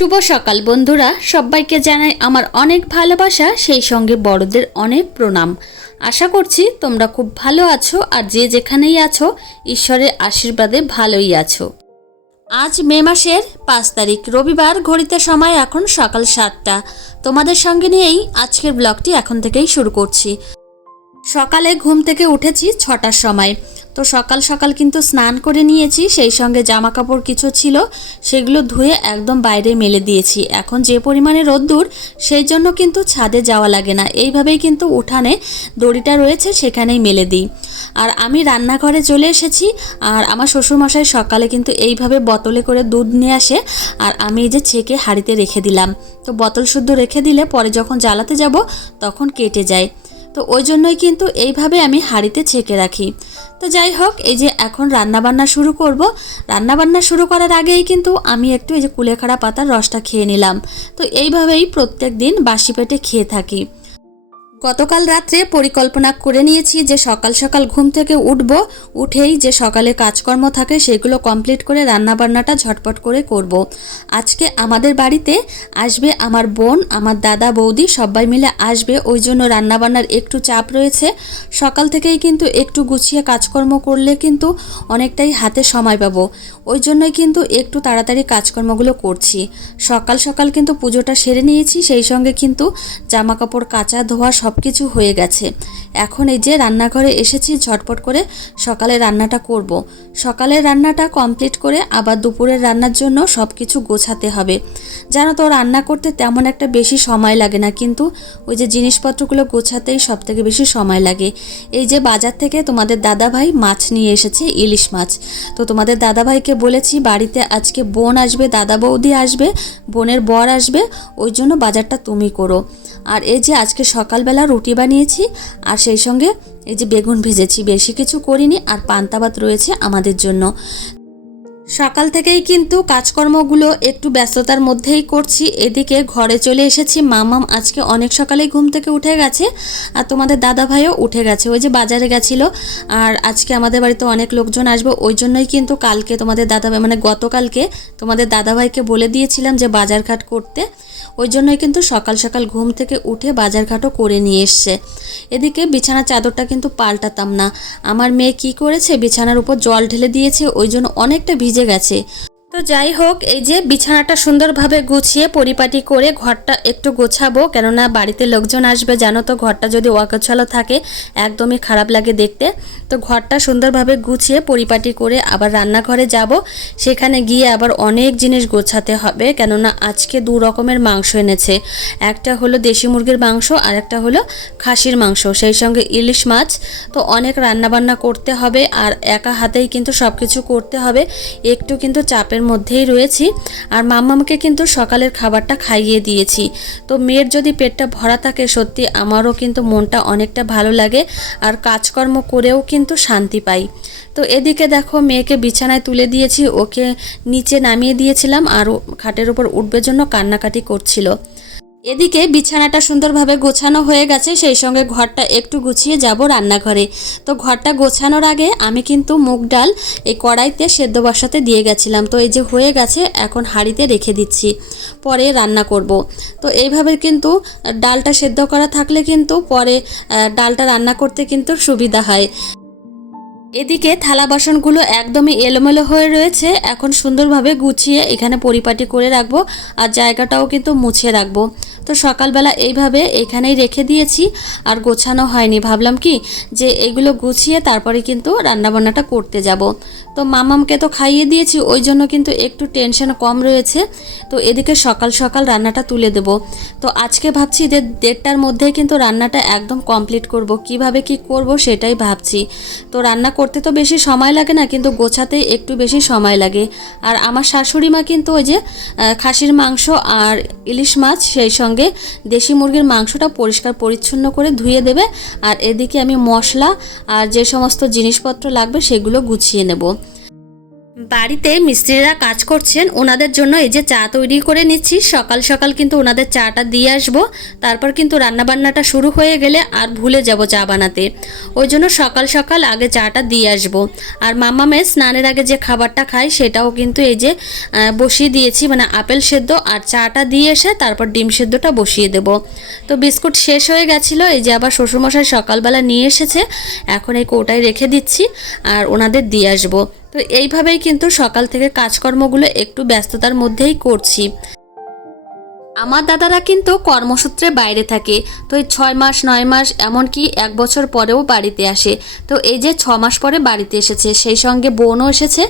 শুভ সকাল বন্ধুরা। সবাইকে জানাই আমার অনেক ভালোবাসা, সেই সঙ্গে বড়দের অনেক প্রণাম। আশা করছি তোমরা খুব ভালো আছো আর যে যেখানেই আছো, ঈশ্বরের আশীর্বাদে ভালোই আছো। আজ মে মাসের পাঁচ তারিখ, রবিবার, ঘড়িতে সময় এখন সকাল সাতটা। তোমাদের সঙ্গে নিয়েই আজকের ব্লগটি এখন থেকেই শুরু করছি। সকালে ঘুম থেকে উঠেছি ছটার সময়। তো সকাল সকাল কিন্তু স্নান করে নিয়েছি, সেই সঙ্গে জামা কাপড় কিছু ছিল, সেগুলো ধুয়ে একদম বাইরে মেলে দিয়েছি। এখন যে পরিমাণে রোদ্দুর, সেই জন্য কিন্তু ছাদে যাওয়া লাগে না। এইভাবেই কিন্তু উঠানে দড়িটা রয়েছে, সেখানেই মেলে দিই। আর আমি রান্নাঘরে চলে এসেছি, আর আমার শ্বশুরমশাই সকালে কিন্তু এইভাবে বোতলে করে দুধ নিয়ে আসে, আর আমি এই যে ছেঁকে হাঁড়িতে রেখে দিলাম। তো বোতল শুদ্ধ রেখে দিলে পরে যখন জ্বালাতে যাব, তখন কেটে যায়। তো ওই জন্যই কিন্তু এইভাবে আমি হাঁড়িতে ছেঁকে রাখি। তো যাই হোক, এই যে এখন রান্নাবান্না শুরু করব। রান্নাবান্না শুরু করার আগেই কিন্তু আমি একটু এই যে কুলেখাড়া পাতার রসটা খেয়ে নিলাম। তো এইভাবেই প্রত্যেক দিন বাসি পেটে খেয়ে থাকি। গতকাল রাত্রে পরিকল্পনা করে নিয়েছি যে সকাল সকাল ঘুম থেকে উঠব, উঠেই যে সকালে কাজকর্ম থাকে সেগুলো কমপ্লিট করে রান্নাবান্নাটা ঝটপট করে করব। আজকে আমাদের বাড়িতে আসবে আমার বোন, আমার দাদা, বৌদি সবাই মিলে আসবে, ওই জন্য রান্নাবান্নার একটু চাপ রয়েছে। সকাল থেকেই কিন্তু একটু গুছিয়ে কাজকর্ম করলে কিন্তু অনেকটাই হাতে সময় পাবো। ওই জন্যই কিন্তু একটু তাড়াতাড়ি কাজকর্মগুলো করছি। সকাল সকাল কিন্তু পুজোটা সেরে নিয়েছি, সেই সঙ্গে কিন্তু জামা কাপড় কাচা ধোয়া সব কিছু হয়ে গেছে। এখন এই যে রান্নাঘরে এসেছি, ঝটপট করে সকালে রান্নাটা করব। সকালের রান্নাটা কমপ্লিট করে আবার দুপুরের রান্নার জন্য সব কিছু গোছাতে হবে। জানো তো, রান্না করতে তেমন একটা বেশি সময় লাগে না, কিন্তু ওই যে জিনিসপত্রগুলো গোছাতেই সব থেকে বেশি সময় লাগে। এই যে বাজার থেকে তোমাদের দাদাভাই মাছ নিয়ে এসেছে, ইলিশ মাছ। তো তোমাদের দাদাভাইকে বলেছি, বাড়িতে আজকে বোন আসবে, দাদা বৌদি আসবে, বোনের বর আসবে, ওই জন্য বাজারটা তুমি করো। আর এই যে আজকে সকালবেলা রুটি বানিয়েছি আর সেই সঙ্গে এই যে বেগুন ভেজেছি। বেশি কিছু করিনি আর পান্তা ভাত রয়েছে আমাদের জন্য। সকাল থেকেই কিন্তু কাজকর্মগুলো একটু ব্যস্ততার মধ্যেই করছি। এদিকে ঘরে চলে এসেছি। মামাম আজকে অনেক সকালেই ঘুম থেকে উঠে গেছে আর তোমাদের দাদা ভাইও উঠে গেছে। ওই যে বাজারে গেছিল আর আজকে আমাদের বাড়িতে অনেক লোকজন আসবে। ওই জন্যই কিন্তু কালকে তোমাদের দাদাভাই মানে গতকালকে তোমাদের দাদাভাইকে বলে দিয়েছিলাম যে বাজারঘাট করতে। ওই জন্যই কিন্তু সকাল সকাল ঘুম থেকে উঠে বাজারঘাটও করে নিয়ে এসছে। এদিকে বিছানার চাদরটা কিন্তু পাল্টাতাম না। আমার মেয়ে কি করেছে? বিছানার উপর জল ঢেলে দিয়েছে। ওই জন্য অনেকটা ভিজে গেছে। তো যাই হোক, এই যে বিছানাটা সুন্দরভাবে গুছিয়ে পরিপাটি করে ঘরটা একটু গোছাবো, কেননা বাড়িতে লোকজন আসবে, জানো তো ঘরটা যদি অগোছালো থাকে, একদমই খারাপ লাগে দেখতে। তো ঘরটা সুন্দরভাবে গুছিয়ে পরিপাটি করে আবার রান্নাঘরে যাব, সেখানে গিয়ে আবার অনেক জিনিস গোছাতে হবে, কেননা আজকে দু রকমের মাংস এনেছে। একটা হলো দেশি মুরগির মাংস, আর একটা হলো খাসির মাংস, সেই সঙ্গে ইলিশ মাছ। তো অনেক রান্নাবান্না করতে হবে, আর একা হাতেই কিন্তু সব কিছু করতে হবে, একটু কিন্তু চাপের মধ্যেই রয়েছি। আর মাম্মামকে কিন্তু সকালের খাবারটা খাইয়ে দিয়েছি। তো মেয়ের যদি পেটটা ভরা থাকে সত্যি আমারও কিন্তু মনটা অনেকটা ভালো লাগে আর কাজকর্ম করেও কিন্তু শান্তি পাই। তো এদিকে দেখো মেয়েকে বিছানায় তুলে দিয়েছি, ওকে নিচে নামিয়ে দিয়েছিলাম আর খাটের উপর উঠবে জন্য কান্নাকাটি করছিল। এদিকে বিছানাটা সুন্দরভাবে গোছানো হয়ে গেছে, সেই সঙ্গে ঘরটা একটু গুছিয়ে যাব রান্নাঘরে। তো ঘরটা গোছানোর আগে আমি কিন্তু মুগ ডাল এই কড়াইতে সেদ্ধ বসাতে দিয়ে গেছিলাম। তো এই যে হয়ে গেছে, এখন হাঁড়িতে রেখে দিচ্ছি। পরে রান্না করব। তো এইভাবে কিন্তু ডালটা সেদ্ধ করা থাকলে কিন্তু পরে ডালটা রান্না করতে কিন্তু সুবিধা হয়। এদিকে থালা বাসনগুলো একদমই এলোমেলো হয়ে রয়েছে। এখন সুন্দরভাবে গুছিয়ে এখানে পরিপাটি করে রাখব আর জায়গাটাও কিন্তু মুছে রাখব। তো সকালবেলা এইভাবে এখানেই রেখে দিয়েছি আর গোছানো হয়নি। ভাবলাম কি যে এগুলো গুছিয়ে তারপরে কিন্তু রান্নাবান্নাটা করতে যাব। তো মামামকে তো খাইয়ে দিয়েছি, ওই জন্য কিন্তু একটু টেনশন কম রয়েছে। তো এদিকে সকাল সকাল রান্নাটা তুলে দেব। তো আজকে ভাবছি যে দেড়টার মধ্যে কিন্তু রান্নাটা একদম কমপ্লিট করব। কীভাবে কি করব সেটাই ভাবছি। তো রান্না করতে তো বেশি সময় লাগে না, কিন্তু গোছাতে একটু বেশি সময় লাগে। আর আমার শাশুড়ি মা কিন্তু ওই যে খাসির মাংস আর ইলিশ মাছ, সেই সঙ্গে দেশি মুরগির মাংসটা পরিষ্কার পরিচ্ছন্ন করে ধুয়ে দেবে। আর এদিকে আমি মশলা আর যে সমস্ত জিনিসপত্র লাগবে সেগুলো গুছিয়ে নেব। বাড়িতে মিস্ত্রিরা কাজ করছেন, ওনাদের জন্য এই যে চা তৈরি করে নিচ্ছি, সকাল সকাল কিন্তু ওনাদের চাটা দিয়ে আসব, তারপর কিন্তু রান্নাবান্নাটা শুরু হয়ে গেলে আর ভুলে যাব চা বানাতে। ওই জন্য সকাল সকাল আগে চাটা দিয়ে আসব। আর মামামে স্নানের আগে যে খাবারটা খায়, সেটাও কিন্তু এই যে বসিয়ে দিয়েছি মানে আপেল সেদ্ধ আর চাটা দিয়ে এসে তারপর ডিম সেদ্ধটা বসিয়ে দেব। তো বিস্কুট শেষ হয়ে গেছিল, এই যে আবার শ্বশুরমশাই সকালবেলা নিয়ে এসেছে, এখন এই কৌটায় রেখে দিচ্ছি, আর ওনাদের দিয়ে আসব। তো এইভাবেই কিন্তু সকাল থেকে কাজকর্মগুলো একটু ব্যস্ততার মধ্যেই করছি। আমার দাদারা কিন্তু কর্মসূত্রে বাইরে থাকে, তো এই ছয় মাস, নয় মাস এমনকি এক বছর পরেও বাড়িতে আসে। তো এই যে ছ মাস পরে বাড়িতে এসেছে, সেই সঙ্গে বোনও এসেছে।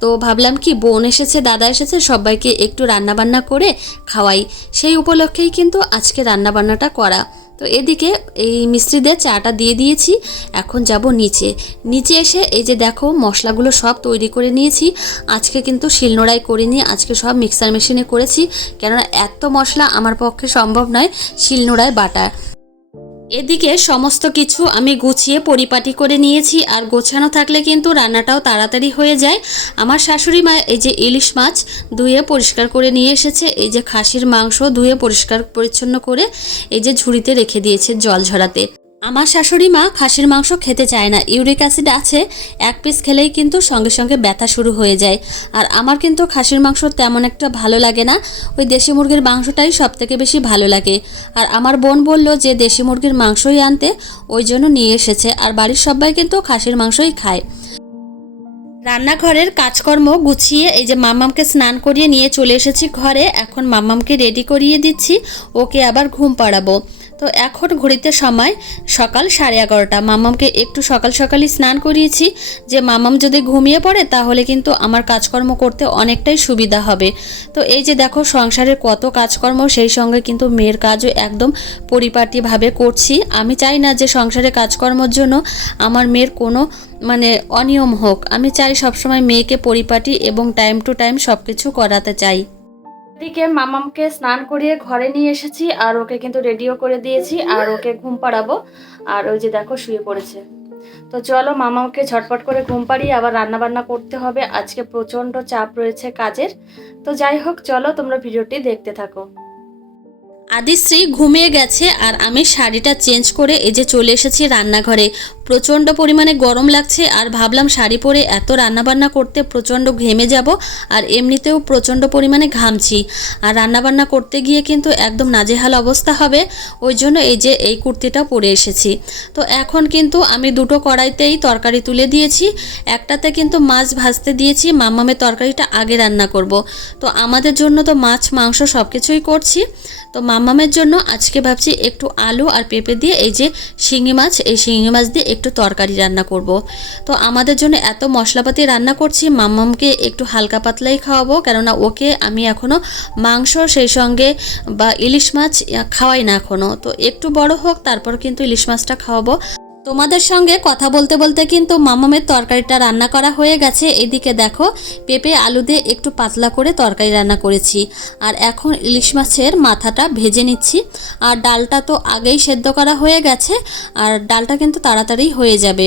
তো ভাবলাম কি, বোন এসেছে, দাদা এসেছে, সবাইকে একটু রান্নাবান্না করে খাওয়াই। সেই উপলক্ষেই কিন্তু আজকে রান্নাবান্নাটা করা। তো এদিকে এই মিস্ত্রিদের চাটা দিয়ে দিয়েছি, এখন যাব নিচে। নিচে এসে এই যে দেখো, মশলাগুলো সব তৈরি করে নিয়েছি। আজকে কিন্তু শিলনোড়াই করিনি, আজকে সব মিক্সার মেশিনে করেছি। কেননা এত মশলা আমার পক্ষে সম্ভব নয় শিলনোড়ায় বাটা এদিকে সমস্ত কিছু আমি গুছিয়ে পরিপাটি করে নিয়েছি আর গোছানো থাকলে কিন্তু রান্নাটাও তাড়াতাড়ি হয়ে যায়। আমার শাশুড়ি মা এই যে ইলিশ মাছ ধুয়ে পরিষ্কার করে নিয়ে এসেছে, এই যে খাসির মাংস ধুয়ে পরিষ্কার পরিচ্ছন্ন করে এই যে ঝুড়িতে রেখে দিয়েছে জল ঝরাতে। আমার শাশুড়ি মা খাসির মাংস খেতে চায় না। ইউরিক অ্যাসিড আছে, এক পিস খেলেই কিন্তু সঙ্গে সঙ্গে ব্যথা শুরু হয়ে যায়। আর আমার কিন্তু খাসির মাংস তেমন একটা ভালো লাগে না। ওই দেশি মুরগির মাংসটাই সব থেকে বেশি ভালো লাগে। আর আমার বোন বলল যে দেশি মুরগির মাংসই আনতে, ওই জন্য নিয়ে এসেছে। আর বাড়ির সবাই কিন্তু খাসির মাংসই খায়। রান্নাঘরের কাজকর্ম গুছিয়ে এই যে মাম্মামকে স্নান করিয়ে নিয়ে চলে এসেছি ঘরে। এখন মাম্মামকে রেডি করিয়ে দিচ্ছি। ওকে আবার ঘুম পাড়াবো। তো এখন ঘড়িতে সময় সকাল সাড়ে এগারোটা। মামামকে একটু সকাল সকালই স্নান করিয়েছি। যে মামাম যদি ঘুমিয়ে পড়ে, তাহলে কিন্তু আমার কাজকর্ম করতে অনেকটাই সুবিধা হবে। তো এই যে দেখো, সংসারের কত কাজকর্ম, সেই সঙ্গে কিন্তু মেয়ের কাজও একদম পরিপাটিভাবে করছি। আমি চাই না যে সংসারে কাজকর্মর জন্য আমার মেয়ের কোনো মানে অনিয়ম হোক। আমি চাই সবসময় মেয়েকে পরিপাটি এবং টাইম টু টাইম সব কিছু করাতে চাই। এদিকে মামামকে স্নান করিয়ে ঘরে নিয়ে এসেছি, আর ওকে কিন্তু রেডিও করে দিয়েছি, আর ওকে ঘুম পাড়াবো। আর ওই যে দেখো শুয়ে পড়েছে। তো চলো মামাকে ঝটপট করে ঘুম পাড়িয়ে আবার রান্না বান্না করতে হবে। আজকে প্রচণ্ড চাপ রয়েছে কাজের। তো যাই হোক, চলো তোমরা ভিডিওটি দেখতে থাকো। আদিশ্রী ঘুমিয়ে গেছে, আর আমি শাড়িটা চেঞ্জ করে এই যে চলে এসেছি রান্নাঘরে। প্রচণ্ড পরিমাণে গরম লাগছে আর ভাবলাম শাড়ি পরে এত রান্নাবান্না করতে প্রচণ্ড ঘেমে যাব আর এমনিতেও প্রচণ্ড পরিমাণে ঘামছি। আর রান্নাবান্না করতে গিয়ে কিন্তু একদম নাজেহাল অবস্থা হবে, ওই জন্য এই যে এই কুর্তিটা পরে এসেছি। তো এখন কিন্তু আমি দুটো কড়াইতেই তরকারি তুলে দিয়েছি, একটাতে কিন্তু মাছ ভাজতে দিয়েছি মামামের তরকারিটা আগে রান্না করব। তো আমাদের জন্য তো মাছ, মাংস সব কিছুই করছি। তো মামামের জন্য আজকে ভাবছি একটু আলু আর পেঁপে দিয়ে এই যে শিঙি মাছ, এই শিঙি মাছ দিয়ে একটু তরকারি রান্না করব। তো আমাদের জন্য এত মশলাপাতি রান্না করছি মামামকে একটু হালকা পাতলাই খাওয়াবো, কেননা ওকে আমি এখনও মাংস সেই সঙ্গে বা ইলিশ মাছ খাওয়াই না এখনও তো একটু বড় হোক, তারপর কিন্তু ইলিশ মাছটা খাওয়াবো। তোমাদের সঙ্গে কথা বলতে বলতে কিন্তু মামামের তরকারিটা রান্না করা হয়ে গেছে। এদিকে দেখো, পেঁপে, আলু দিয়ে একটু পাতলা করে তরকারি রান্না করেছি। আর এখন ইলিশ মাছের মাথাটা ভেজে নিচ্ছি। আর ডালটা তো আগেই সেদ্ধ করা হয়ে গেছে। আর ডালটা কিন্তু তাড়াতাড়ি হয়ে যাবে।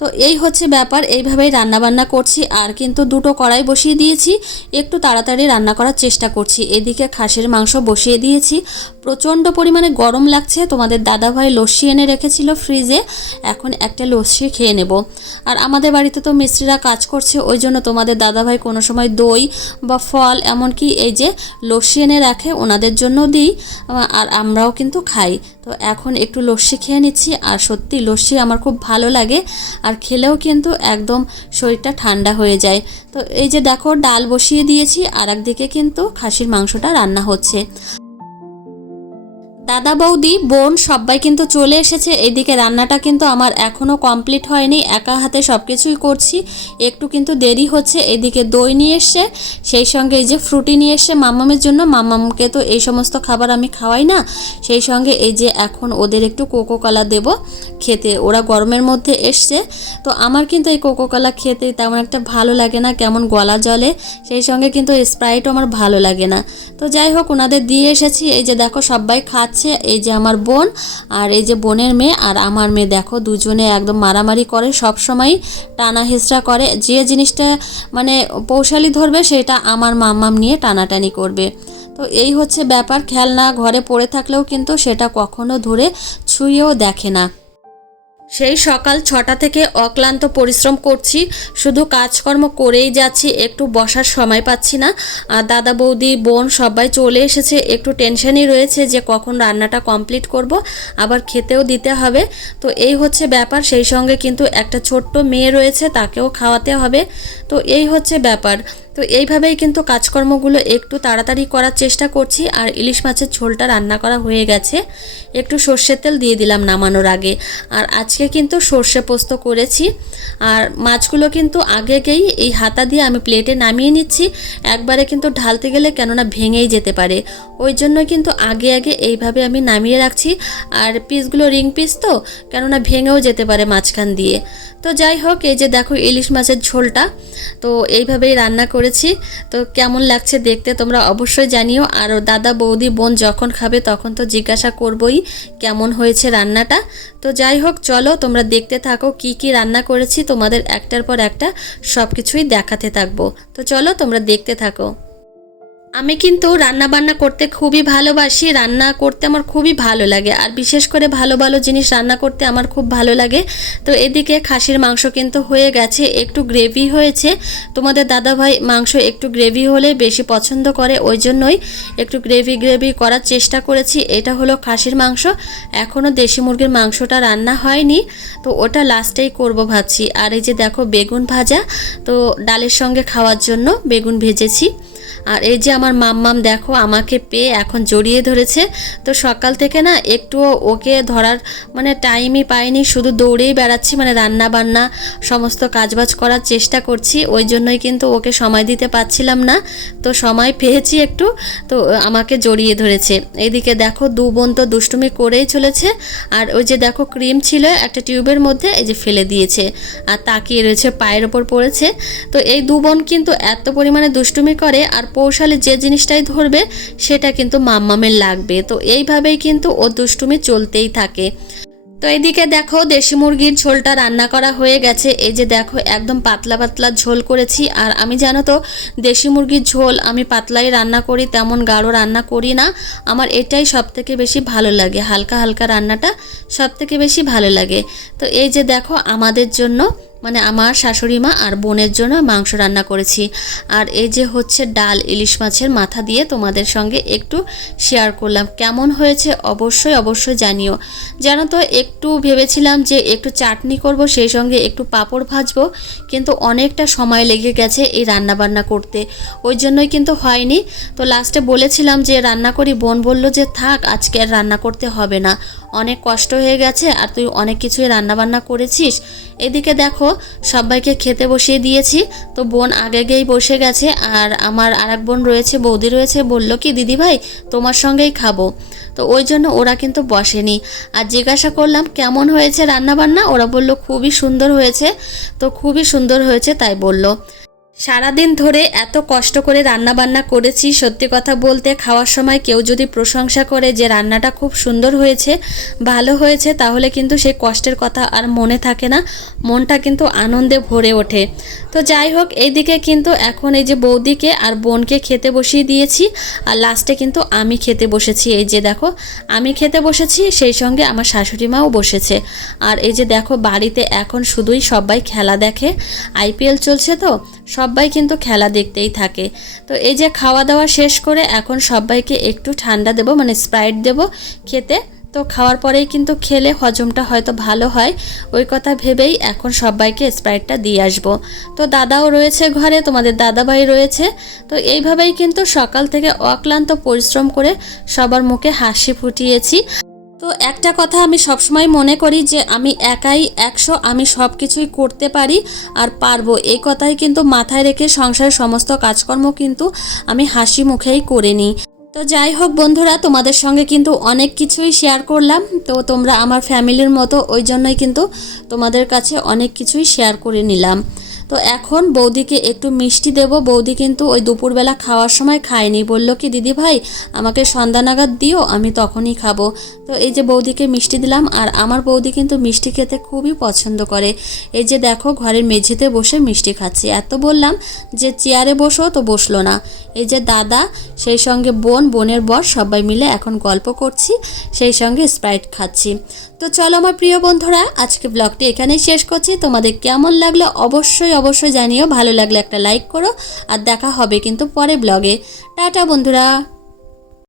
তো এই হচ্ছে ব্যাপার, এইভাবেই রান্নাবান্না করছি আর কিন্তু দুটো কড়াই বসিয়ে দিয়েছি, একটু তাড়াতাড়ি রান্না করার চেষ্টা করছি। এদিকে খাসির মাংস বসিয়ে দিয়েছি, প্রচণ্ড পরিমাণে গরম লাগছে, তোমাদের দাদাভাই লস্যি এনে রেখেছিল ফ্রিজে, এখন একটা লস্যি খেয়ে নেব। আর আমাদের বাড়িতে তো মিস্ত্রিরা কাজ করছে, ওই জন্য তোমাদের দাদাভাই কোনো সময় দই বা ফল এমনকি এই যে লস্যি এনে রাখে, ওনাদের জন্য দিই, আর আমরাও কিন্তু খাই। তো এখন একটু লস্যি খেয়ে নিচ্ছি, আর সত্যি লস্যি আমার খুব ভালো লাগে আর খেলেও কিন্তু একদম শরীরটা ঠান্ডা হয়ে যায়। তো এই যে দেখো, ডাল বসিয়ে দিয়েছি আর একদিকে কিন্তু খাসির মাংসটা রান্না হচ্ছে। দাদা বৌদি, বোন, সবাই কিন্তু চলে এসেছে। এদিকে রান্নাটা কিন্তু আমার এখনও কমপ্লিট হয়নি। একা হাতে সব কিছুই করছি। একটু কিন্তু দেরি হচ্ছে, এদিকে দই নিয়ে এসছে। সেই সঙ্গে এই যে ফ্রুটি নিয়ে এসছে মাম্মামের জন্য। মাম্মামকে তো এই সমস্ত খাবার আমি খাওয়াই না। সেই সঙ্গে এই যে এখন ওদের একটু কোকো কলা দেব খেতে। ওরা গরমের মধ্যে এসছে। তো আমার কিন্তু এই কোকো কলা খেতে তেমন একটা ভালো লাগে না, কেমন গলা জলে সেই সঙ্গে কিন্তু স্প্রাইটও আমার ভালো লাগে না। তো যাই হোক, ওনাদের দিয়ে এসেছি। এই যে দেখো, সবাই খাচ্ছে। যাচ্ছে এই যে আমার বোন আর এই যে বোনের মেয়ে আর আমার মেয়ে। দেখো, দুজনে একদম মারামারি করে সব সময় টানা হেঁচড়া করে। যে জিনিসটা মানে পৌশালি ধরবে, সেটা আমার মাম্মাম নিয়ে টানাটানি করবে। তো এই হচ্ছে ব্যাপার। খেলনা ঘরে পড়ে থাকলেও কিন্তু সেটা কখনো ধরে ছুঁয়েও দেখে না। সেই সকাল ছটা থেকে অক্লান্ত পরিশ্রম করছি। শুধু কাজকর্ম করেই যাচ্ছি, একটু বসার সময় পাচ্ছি না। আর দাদা, বৌদি, বোন সবাই চলে এসেছে। একটু টেনশনই রয়েছে যে কখন রান্নাটা কমপ্লিট করব, আবার খেতেও দিতে হবে। তো এই হচ্ছে ব্যাপার। সেই সঙ্গে কিন্তু একটা ছোট্ট মেয়ে রয়েছে, তাকেও খাওয়াতে হবে। তো এই হচ্ছে ব্যাপার। তো এইভাবেই কিন্তু কাজকর্মগুলো একটু তাড়াতাড়ি করার চেষ্টা করছি। আর ইলিশ মাছের ঝোলটা রান্না করা হয়ে গেছে। একটু সর্ষের তেল দিয়ে দিলাম নামানোর আগে। আর আজকে কিন্তু সর্ষে পোস্ত করেছি। আর মাছগুলো কিন্তু আগেকেই এই হাতা দিয়ে আমি প্লেটে নামিয়ে নিচ্ছি। একবারে কিন্তু ঢালতে গেলে কেননা ভেঙেই যেতে পারে। ওই জন্য কিন্তু আগে আগে এইভাবে আমি নামিয়ে রাখছি। আর পিসগুলো রিং পিস তো, কেননা ভেঙেও যেতে পারে মাঝখান দিয়ে। তো যাই হোক, এই যে দেখো ইলিশ মাছের ঝোলটা, তো এইভাবেই রান্না করেছি। তো কেমন লাগছে দেখতে তোমরা অবশ্যই জানিও। আর দাদা, বৌদি, বোন যখন খাবে তখন তো জিজ্ঞাসা করবই কেমন হয়েছে রান্নাটা। তো যাই হোক, চলো তোমরা দেখতে থাকো কি কি রান্না করেছি, তোমাদের একটার পর একটা সব কিছুই দেখাতে থাকব। তো চলো, তোমরা দেখতে থাকো। আমি কিন্তু রান্না বান্না করতে খুবই ভালোবাসি। রান্না করতে আমার খুবই ভালো লাগে। আর বিশেষ করে ভালো ভালো জিনিস রান্না করতে আমার খুব ভালো লাগে। তো এদিকে খাসির মাংস কিন্তু হয়ে গেছে, একটু গ্রেভি হয়েছে। তোমাদের দাদাভাই মাংস একটু গ্রেভি হলে বেশি পছন্দ করে, ওই জন্যই একটু গ্রেভি গ্রেভি করার চেষ্টা করেছি। এটা হলো খাসির মাংস। এখনও দেশি মুরগির মাংসটা রান্না হয়নি। তো ওটা লাস্টেই করব ভাবছি। আর এই যে দেখো বেগুন ভাজা, তো ডালের সঙ্গে খাওয়ার জন্য বেগুন ভেজেছি। আর এই যে আমার মাম্মাম, দেখো, আমাকে পেয়ে এখন জড়িয়ে ধরেছে। তো সকাল থেকে না একটুও ওকে ধরার মানে টাইমই পাইনি, শুধু দৌড়েই বেড়াচ্ছি মানে রান্না বান্না সমস্ত কাজবাজ করার চেষ্টা করছি। ওই জন্যই কিন্তু ওকে সময় দিতে পারছিলাম না। তো সময় পেয়েছি একটু, তো আমাকে জড়িয়ে ধরেছে। এইদিকে দেখো, দু বোন তো দুষ্টুমি করেই চলেছে। আর ওই যে দেখো, ক্রিম ছিল একটা টিউবের মধ্যে, এই যে ফেলে দিয়েছে। আর তাকিয়ে রয়েছে, পায়ের ওপর পড়েছে। তো এই দু বোন কিন্তু এত পরিমাণে দুষ্টুমি করে, আর পৌশালে যে জিনিসটাই ধরবে, সেটা কিন্তু মাম্মামের লাগবে। তো এইভাবেই কিন্তু ও দুষ্টুমি চলতেই থাকে। তো এদিকে দেখো, দেশি মুরগির ঝোলটা রান্না করা হয়ে গেছে। এই যে দেখো, একদম পাতলা পাতলা ঝোল করেছি। আর আমি জানো তো, দেশি মুরগির ঝোল আমি পাতলাই রান্না করি, তেমন গাঢ় রান্না করি না। আমার এটাই সব থেকে বেশি ভালো লাগে, হালকা হালকা রান্নাটা সব থেকে বেশি ভালো লাগে। তো এই যে দেখো, আমাদের জন্য মানে আমার শাশুড়ি মা আর বোনের জন্য মাংস রান্না করেছি। আর এই যে হচ্ছে ডাল, ইলিশ মাছের মাথা দিয়ে তোমাদের সঙ্গে একটু শেয়ার করলাম। কেমন হয়েছে অবশ্যই অবশ্যই জানিও। জানো তো, একটু ভেবেছিলাম যে একটু চাটনি করব, সেই সঙ্গে একটু পাঁপড় ভাজবো, কিন্তু অনেকটা সময় লেগে গেছে এই রান্না বান্না করতে। ওই জন্যই কিন্তু হয়নি। তো লাস্টে বলেছিলাম যে রান্না করি, বোন বলল যে থাক, আজকে আর রান্না করতে হবে না। অনেক কষ্ট হয়ে গেছে আর তুই অনেক কিছুই রান্নাবান্না করেছিস। এদিকে দেখো, সবাইকে খেতে বসিয়ে দিয়েছি। তো বোন আগে গিয়েই বসে গেছে আর আমার আর এক বোন রয়েছে, বৌদি রয়েছে, বলল কি, দিদি ভাই, তোমার সঙ্গেই খাব। তো ওই জন্য ওরা কিন্তু বসেনি। আর জিজ্ঞাসা করলাম, কেমন হয়েছে রান্নাবান্না? ওরা বলল, খুবই সুন্দর হয়েছে। তো খুবই সুন্দর হয়েছে তাই বলল। সারাদিন ধরে এত কষ্ট করে রান্না বান্না করেছি, সত্যি কথা বলতে খাওয়ার সময় কেউ যদি প্রশংসা করে যে রান্নাটা খুব সুন্দর হয়েছে, ভালো হয়েছে, তাহলে কিন্তু সেই কষ্টের কথা আর মনে থাকে না, মনটা কিন্তু আনন্দে ভরে ওঠে। তো যাই হোক, এইদিকে কিন্তু এখন এই যে বৌদিকে আর বোনকে খেতে বসিয়ে দিয়েছি, আর লাস্টে কিন্তু আমি খেতে বসেছি। এই যে দেখো, আমি খেতে বসেছি, সেই সঙ্গে আমার শাশুড়ি মাও বসেছে। আর এই যে দেখো, বাড়িতে এখন শুধুই সবাই খেলা দেখে আইপিএল চলছে তো সবাই কিন্তু খেলা দেখতেই থাকে। তো এই যে খাওয়া দাওয়া শেষ করে এখন সবাইকে একটু ঠান্ডা দেব মানে স্প্রাইট দেব খেতে। তো খাওয়ার পরেই কিন্তু খেলে হজমটা হয়তো ভালো হয়। ওই কথা ভেবেই এখন সবাইকে স্প্রাইটটা দিয়ে আসব। তো দাদাও রয়েছে ঘরে, তোমাদের দাদাভাই রয়েছে। তো এইভাবেই কিন্তু সকাল থেকে অক্লান্ত পরিশ্রম করে সবার মুখে হাসি ফুটিয়েছি। তো একটা কথা আমি সবসময় মনে করি যে আমি একাই একশো, আমি সব কিছুই করতে পারি আর পারব। এই কথাই কিন্তু মাথায় রেখে সংসারের সমস্ত কাজকর্ম কিন্তু আমি হাসি মুখেই করে নিই। তো যাই হোক বন্ধুরা, তোমাদের সঙ্গে কিন্তু অনেক কিছুই শেয়ার করলাম। তো তোমরা আমার ফ্যামিলির মতো ওই জন্যই কিন্তু তোমাদের কাছে অনেক কিছুই শেয়ার করে নিলাম। তো এখন বৌদিকে একটু মিষ্টি দেব। বৌদি কিন্তু ওই দুপুরবেলা খাওয়ার সময় খায়নি। বলল কি, দিদি ভাই, আমাকে সন্ধ্যা নাগাদ দিও, আমি তখনই খাব। তো এই যে বৌদিকে মিষ্টি দিলাম, আর আমার বৌদি কিন্তু মিষ্টি খেতে খুবই পছন্দ করে। এই যে দেখো, ঘরের মেঝেতে বসে মিষ্টি খাচ্ছি। এত বললাম যে, চেয়ারে বসো তো বসল না। এই যে দাদা, সেই সঙ্গে বোন, বোনের বর সবাই মিলে এখন গল্প করছি, সেই সঙ্গে স্প্রাইট খাচ্ছি। তো চলো আমার প্রিয় বন্ধুরা, আজকে ব্লগটি এখানেই শেষ করছি। তোমাদের কেমন লাগল অবশ্যই অবশ্যই জানিও। ভালো লাগলে একটা লাইক করো। আর দেখা হবে কিন্তু পরে ব্লগে টাটা বন্ধুরা।